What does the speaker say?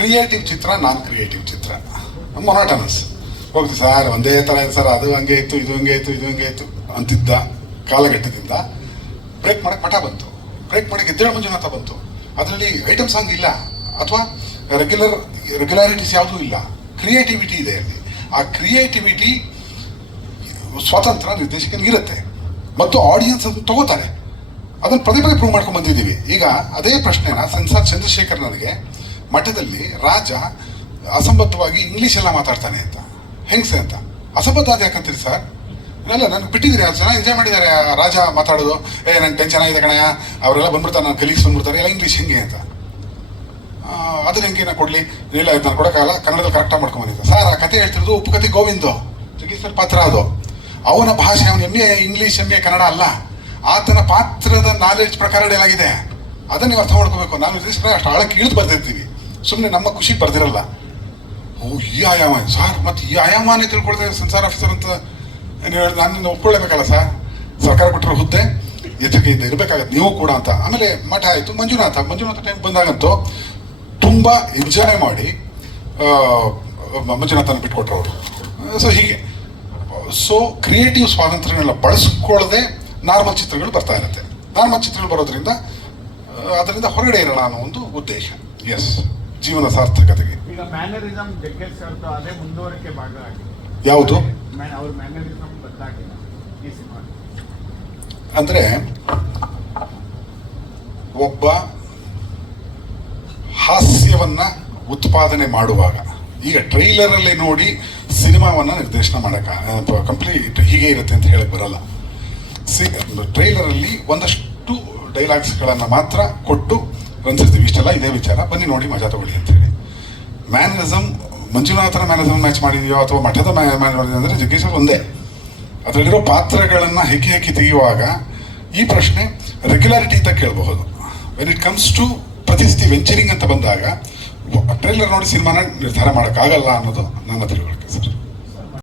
Creative ಚಿತ್ರ, ನಾನ್ creative ಚಿತ್ರ. Monotonous ಹೋಗ್ತೀವಿ sir, ಒಂದೇ ಥರ ಇದೆ ಸರ್, ಅದು ಹಂಗೆ ಇತ್ತು, ಇದು ಹಂಗೆ ಇತ್ತು, ಇದು ಹಂಗೆ ಇತ್ತು ಅಂತಿದ್ದ ಕಾಲಘಟ್ಟದಿಂದ ಬ್ರೇಕ್ ಮಾಡಕ್ಕೆ ಮಠ ಬಂತು, ಬ್ರೇಕ್ ಮಾಡಕ್ಕೆ ಎದ್ದೇಳು ಮಂಜುನಾಥ ಬಂತು. ಅದರಲ್ಲಿ ಐಟಮ್ ಸಾಂಗ್ ಇಲ್ಲ, ಅಥವಾ ರೆಗ್ಯುಲಾರಿಟೀಸ್ ಯಾವುದೂ ಇಲ್ಲ, ಕ್ರಿಯೇಟಿವಿಟಿ ಇದೆ ಅಲ್ಲಿ. ಆ ಕ್ರಿಯೇಟಿವಿಟಿ ಸ್ವತಂತ್ರ ನಿರ್ದೇಶಕನಿಗಿರುತ್ತೆ ಮತ್ತು ಆಡಿಯನ್ಸ್ ಅದನ್ನು ತಗೋತಾರೆ. ಅದನ್ನು ಪದೇ ಪದೇ ಪ್ರೂವ್ ಮಾಡ್ಕೊಂಡು ಬಂದಿದ್ದೀವಿ. ಈಗ ಅದೇ ಪ್ರಶ್ನೆನ ಸೆನ್ಸಾರ್ ಚಂದ್ರಶೇಖರ್ ನನಗೆ ಮಠದಲ್ಲಿ ರಾಜ ಅಸಂಬದ್ಧವಾಗಿ ಇಂಗ್ಲೀಷ್ ಎಲ್ಲ ಮಾತಾಡ್ತಾನೆ ಅಂತ, ಹೆಂಗ್ಸೆ ಅಂತ. ಅಸಂಬದ್ಧ ಅದು ಯಾಕಂತೀರಿ ಸರ್? ಇಲ್ಲ, ನನಗೆ ಬಿಟ್ಟಿದ್ದೀರಿ, ಅದು ಚೆನ್ನಾಗಿ ಎಂಜಾಯ್ ಮಾಡಿದ್ದಾರೆ ರಾಜ ಮಾತಾಡೋದು. ನಂಗೆ ಟೆನ್ಷನ್ ಆಗಿದೆ ಕಣಯ್ಯ, ಅವರೆಲ್ಲ ಬಂದ್ಬಿಡ್ತಾರೆ, ನನ್ನ ಕಲೀಗ್ಸ್ ಬಂದ್ಬಿಡ್ತಾರೆ, ಎಲ್ಲ ಇಂಗ್ಲೀಷ್ ಹೆಂಗೆ ಅಂತ. ಅದನ್ನ ಹೆಂಗೆ ನಾ ಕೊಡಲಿ? ಇಲ್ಲ, ಇದು ನಾನು ಕೊಡೋಕ್ಕಾಗಲ್ಲ, ಕನ್ನಡದಲ್ಲಿ ಕರೆಕ್ಟಾಗಿ ಮಾಡ್ಕೊಂಬಂದಿದ್ದೆ ಸರ್. ಆ ಕತೆ ಹೇಳ್ತಿರೋದು ಉಪ್ಪು ಕತೆ ಗೋವಿಂದು, ಜಗೀಶ್ವರ್ ಪಾತ್ರ. ಅದು ಅವನ ಭಾಷೆ, ಅವನ ಇಂಗ್ಲೀಷ್ ಕನ್ನಡ ಅಲ್ಲ, ಆತನ ಪಾತ್ರದ ನಾಲೆಡ್ಜ್ ಪ್ರಕಾರ ಡೇಲಾಗಿದೆ. ಅದನ್ನ ನೀವು ಅರ್ಥ ಮಾಡ್ಕೋಬೇಕು. ನಾವು ನಿರ್ದೇಶಕರ ಅಷ್ಟು ಆಳಕ್ಕೆ ಇಳಿದು ಬರ್ತಿರ್ತೀವಿ, ಸುಮ್ಮನೆ ನಮ್ಮ ಖುಷಿ ಬರ್ದಿರಲ್ಲ. ಓ, ಈ ಆಯಾಮ ಸರ್, ಮತ್ತು ಈ ಆಯಾಮನೇ ತಿಳ್ಕೊಳ್ತೇವೆ ಸೆನ್ಸಾರ್ ಆಫೀಸರ್ ಅಂತ ನಾನು ಒಪ್ಕೊಳ್ಳೇಬೇಕಲ್ಲ ಸರ್. ಸರ್ಕಾರ ಕೊಟ್ಟಿರೋ ಹುದ್ದೆ, ಎಚ್ಚರಿಕೆಯಿಂದ ಇರಬೇಕಾಗತ್ತೆ ನೀವು ಕೂಡ ಅಂತ. ಆಮೇಲೆ ಮಠ ಆಯಿತು, ಮಂಜುನಾಥ ಟೈಮ್ ಬಂದಾಗಂತೂ ತುಂಬ ಎಂಜಾಯ್ ಮಾಡಿ ಮಂಜುನಾಥನ ಬಿಟ್ಕೊಟ್ರು ಅವರು. ಸೊ ಹೀಗೆ ಕ್ರಿಯೇಟಿವ್ ಸ್ವಾತಂತ್ರ್ಯಗಳನ್ನ ಬಳಸ್ಕೊಳ್ಳದೆ ನಾರ್ಮಲ್ ಚಿತ್ರಗಳು ಬರ್ತಾ ಇರುತ್ತೆ. ನಾರ್ಮಲ್ ಚಿತ್ರಗಳು ಬರೋದ್ರಿಂದ ಅದರಿಂದ ಹೊರಗಡೆ ಇರೋಣ ಅನ್ನೋ ಒಂದು ಉದ್ದೇಶ. ಎಸ್, ಜೀವನ ಸಾರ್ಥಕತೆಗೆ. ಈಗ ಮ್ಯಾನರಿಸಮ್ ಜಗ್ಗೇಶ್ ಸರ್ದು ಅದೇ ಮುಂದುವರಿಕೆ ಭಾಗ ಆಗಿದೆ. ಯಾವುದು? ಅವ್ರ ಮ್ಯಾನರಿಸಮ್ ಬದಲಾಗಿದೆ ಈ ಸಿನಿಮಾ. ಅಂದರೆ ಒಬ್ಬ ಹಾಸ್ಯವನ್ನ ಉತ್ಪಾದನೆ ಮಾಡುವಾಗ, ಈಗ ಟ್ರೈಲರಲ್ಲಿ ನೋಡಿ ಸಿನಿಮಾವನ್ನ ನಿರ್ದೇಶನ ಮಾಡೋಕ್ಕೆ ಕಂಪ್ಲೀಟ್ ಹೀಗೆ ಇರುತ್ತೆ ಅಂತ ಹೇಳಕ್ ಬರಲ್ಲ. ಟ್ರೈಲರಲ್ಲಿ ಒಂದಷ್ಟು ಡೈಲಾಗ್ಸ್ಗಳನ್ನು ಮಾತ್ರ ಕೊಟ್ಟು ರಂಜಿಸ್ತೀವಿ, ಇಷ್ಟೆಲ್ಲ ಇದೇ ವಿಚಾರ, ಬನ್ನಿ ನೋಡಿ ಮಜಾ ತಗೊಳ್ಳಿ ಅಂತ ಹೇಳಿ. ಮ್ಯಾನರಿಸಮ್, ಮಂಜುನಾಥನ ಮ್ಯಾನರಿಸಮ್ ಮ್ಯಾಚ್ ಮಾಡಿದೆಯೋ ಅಥವಾ ಮಠದ ಮ್ಯಾಚ್ ಮಾಡಿದೆಯೋ ಅಂದರೆ ಜಗ್ಗೇಶ್ವರ್ ಒಂದೇ. ಅದರಲ್ಲಿರೋ ಪಾತ್ರಗಳನ್ನು ಹೆಕ್ಕಿ ತೆಗೆಯುವಾಗ ಈ ಪ್ರಶ್ನೆ ರೆಗ್ಯುಲಾರಿಟಿ ಅಂತ ಕೇಳಬಹುದು. ವೆನ್ ಇಟ್ ಕಮ್ಸ್ ಟು ಪ್ರತಿಷ್ಠಿ ವೆಂಚರಿಂಗ್ ಅಂತ ಬಂದಾಗ ಟ್ರೈಲರ್ ನೋಡಿ ಸಿನಿಮಾನ ನಿರ್ಧಾರ ಮಾಡೋಕ್ಕಾಗಲ್ಲ ಅನ್ನೋದು ನನ್ನ ತಿಳುವಳಿಕೆ ಸರ್.